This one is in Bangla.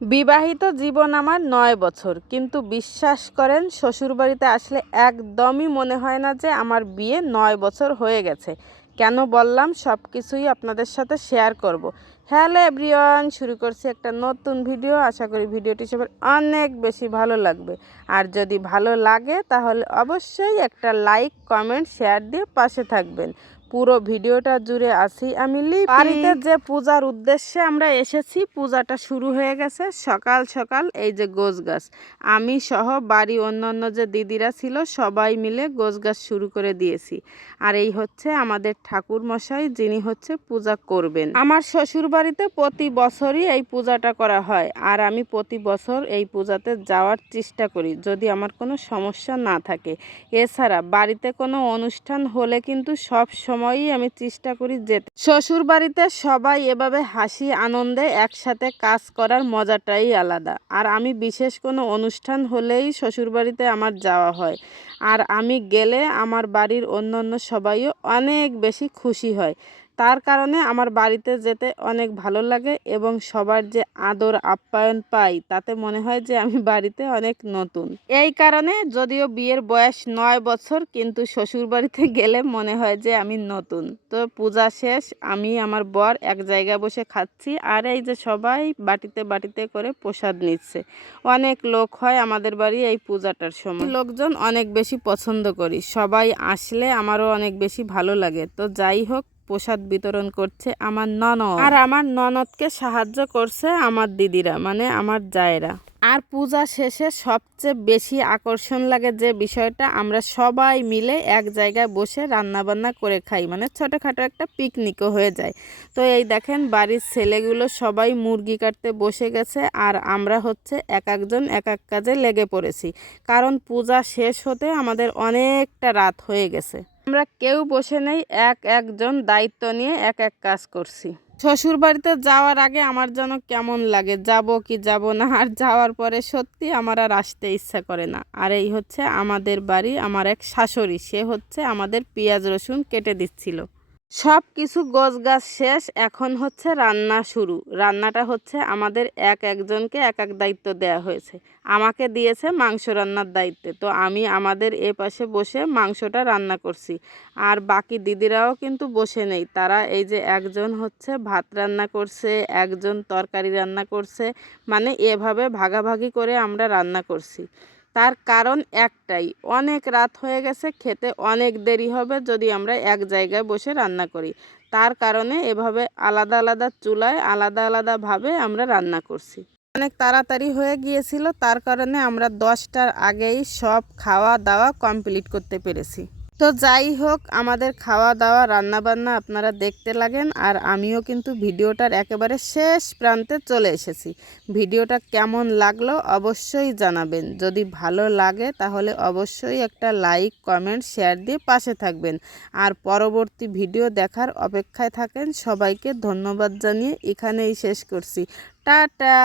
বিবাহিত জীবন আমার ৯ বছর, কিন্তু বিশ্বাস করেন শ্বশুরবাড়িতে আসলে একদমই মনে হয় না যে আমার বিয়ে ৯ বছর হয়ে গেছে। কেন বললাম, সব কিছুই আপনাদের সাথে শেয়ার করব। হ্যালো এভরিওয়ান, শুরু করছি একটা নতুন ভিডিও। আশা করি ভিডিওটি সবার অনেক বেশি ভালো লাগবে। আর যদি ভালো লাগে তাহলে অবশ্যই একটা লাইক, কমেন্ট, শেয়ার দিয়ে পাশে থাকবেন। পুরো ভিডিওটা জুড়ে আছি আমি লিপি। বাড়িতে যে পূজার উদ্দেশ্যে আমরা এসেছি, পূজাটা শুরু হয়ে গেছে সকাল সকাল। এই যে গোছ গাছ, আমি সহ বাড়ি অন্যান্য যে দিদিরা ছিল সবাই মিলে গোছ গাছ শুরু করে দিয়েছি। আর এই হচ্ছে আমাদের ঠাকুর মশাই, যিনি হচ্ছে পূজা করবেন। আমার শ্বশুর বাড়িতে প্রতি বছরই এই পূজাটা করা হয়, আর আমি প্রতি বছর এই পূজাতে যাওয়ার চেষ্টা করি যদি আমার কোনো সমস্যা না থাকে। এছাড়া বাড়িতে কোনো অনুষ্ঠান হলে কিন্তু সব সময়ই আমি চেষ্টা করি যেতে। শ্বশুর বাড়িতে সবাই এভাবে হাসি আনন্দে একসাথে কাজ করার মজাটাই আলাদা। আর আমি বিশেষ কোনো অনুষ্ঠান হলেই শ্বশুর বাড়িতে আমার যাওয়া হয়। আর আমি গেলে আমার বাড়ির অন্যান্য সবাইও অনেক বেশি খুশি হয়। তার কারণে আমার বাড়িতে যেতে অনেক ভালো লাগে, এবং সবার যে আদর আপ্যায়ন পাই তাতে মনে হয় যে আমি বাড়িতে অনেক নতুন। এই কারণে যদিও বিয়ের বয়স ৯ বছর, কিন্তু শ্বশুর বাড়িতে গেলে মনে হয় যে আমি নতুন। তো পূজা শেষ, আমি আমার বর এক জায়গায় বসে খাচ্ছি, আর এই যে সবাই বাটিতে বাটিতে করে প্রসাদ নিচ্ছে। অনেক লোক হয় আমাদের বাড়ি এই পূজাটার সময়, লোকজন অনেক বেশি পছন্দ করি। সবাই আসলে আমারও অনেক বেশি ভালো লাগে। তো যাই হোক, প্রসাদ বিতরণ করছে আমার ননদ, আর আমার ননদকে সাহায্য করছে আমার দিদিরা, মানে আমার জায়েরা। আর পূজা শেষে সবচেয়ে বেশি আকর্ষণ লাগে যে বিষয়টা, আমরা সবাই মিলে এক জায়গায় বসে রান্নাবান্না করে খাই, মানে ছোটোখাটো একটা পিকনিকও হয়ে যায়। তো এই দেখেন, বাড়ির ছেলেগুলো সবাই মুরগি কাটতে বসে গেছে, আর আমরা হচ্ছে এক একজন এক এক কাজে লেগে পড়েছি, কারণ পূজা শেষ হতে আমাদের অনেকটা রাত হয়ে গেছে। আমরা কেউ বসে নেই, এক একজন দায়িত্ব নিয়ে এক এক কাজ করছি। শ্বশুর বাড়িতে যাওয়ার আগে আমার যেন কেমন লাগে, যাব কি যাব না, আর যাওয়ার পরে সত্যি আমার আর আসতে ইচ্ছা করে না। আর এই হচ্ছে আমাদের বাড়ি, আমার এক শাশুড়ি, সে হচ্ছে আমাদের পেঁয়াজ রসুন কেটে দিচ্ছিল। সব কিছু গোছগাছ শেষ, এখন হচ্ছে রান্না শুরু। রান্নাটা হচ্ছে আমাদের এক একজনকে এক এক দায়িত্ব দেওয়া হয়েছে। আমাকে দিয়েছে মাংস রান্নার দায়িত্বে, তো আমি আমাদের এ পাশে বসে মাংসটা রান্না করছি। আর বাকি দিদিরাও কিন্তু বসে নেই, তারা এই যে একজন হচ্ছে ভাত রান্না করছে, একজন তরকারি রান্না করছে, মানে এভাবে ভাগাভাগি করে আমরা রান্না করছি। তার কারণ একটাই, অনেক রাত হয়ে গেছে, খেতে অনেক দেরি হবে যদি আমরা এক জায়গায় বসে রান্না করি। তার কারণে এভাবে আলাদা আলাদা চুলায় আলাদা আলাদাভাবে আমরা রান্না করছি। অনেক তাড়াতাড়ি হয়ে গিয়েছিল, তার কারণে আমরা 10টার আগেই সব খাওয়া দাওয়া কমপ্লিট করতে পেরেছি। তো যাই হোক, আমাদের খাওয়া দাওয়া রান্নাবান্না আপনারা দেখতে লাগেন, আর আমিও কিন্তু ভিডিওটার একেবারে শেষ প্রান্তে চলে এসেছি। ভিডিওটা কেমন লাগলো অবশ্যই জানাবেন। যদি ভালো লাগে তাহলে অবশ্যই একটা লাইক, কমেন্ট, শেয়ার দিয়ে পাশে থাকবেন। আর পরবর্তী ভিডিও দেখার অপেক্ষায় থাকেন। সবাইকে ধন্যবাদ জানিয়ে এখানেই শেষ করছি। টাটা।